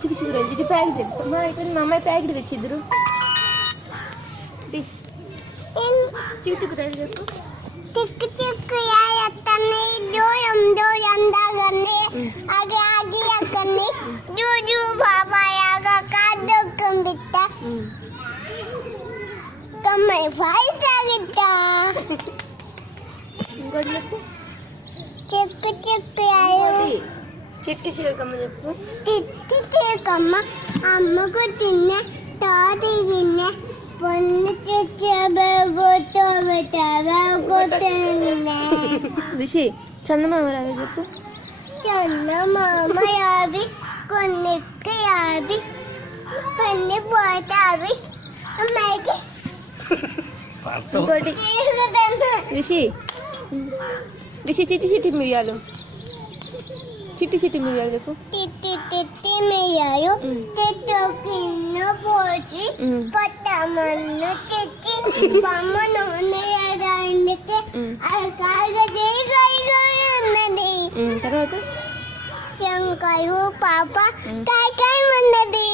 పిచ్చుకుచ్చుకు రోజు ఇది ప్యాక్ చేయండి మా ఇక్కడ మా అమ్మాయి ప్యాకెట్ తెచ్చిద్దరు చిక్కుచుకు రోజు చెప్పు చిక్కు చిక్కు యాయత్తని దూరం దూరం దాగని ఆగి ఆగి అక్కని జూజు బాబాయాగ కాదు కంబిట్ట కమ్మై ఫైట్ ఆగిట్ట ఇంకోటి చెప్పు చిక్కు చిక్కు యాయ చిట్టి చిలకమ్మ చెప్పు చిట్టి చిలకమ్మ అమ్మకు తిన్న తాతి తిన్న పొన్న రిషి చందమామ రావి చెప్పు చందమామ యాభై కొన్నెక్క యాభై పన్ను పోతావి అమ్మాయికి ఇంకోటి రిషి రిషి చిట్టి చిట్టి మిరియాలు చిట్టి చిట్టి మిరియాలు చెప్పు చిట్టి చిట్టి మిరియాలు చెట్టుకిన్న పోసి పట్టమన్ను చిట్టి బొమ్మ నూనె అందుకే అది కాగదే ఉన్నది తర్వాత శంకరు పాప కాయకాయ ఉన్నది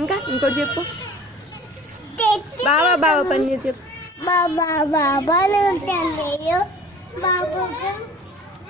ఇంకా ఇంకోటి చెప్పు బాబా బాబా పని చెప్పు బాబా బాబా బాబా